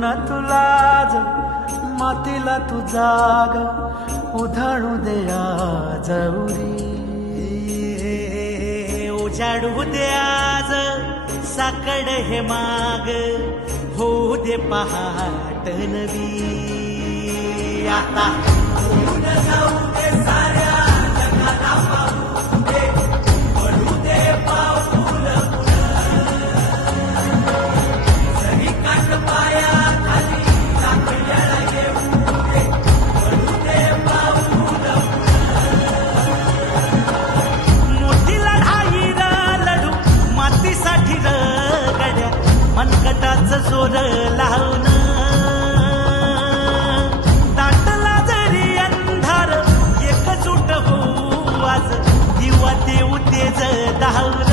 ना तुलाज मातीला तू जाग उधळू दे आज उरी उजाडू दे आज साकड हे माग होऊ दे पहाट नवी आता जाऊ दे साऱ्या जगाला पाहू दे पडू दे पाऊल जरी काट पाया खाली साकड्याला येऊ दे पडू दे पाऊल मोठी लढाई लढू मातीसाठी गड्या मनकटाचं जोर लावून दाटला जरी अंधार एकजूट होऊ आज दिवा देऊ तेज धावून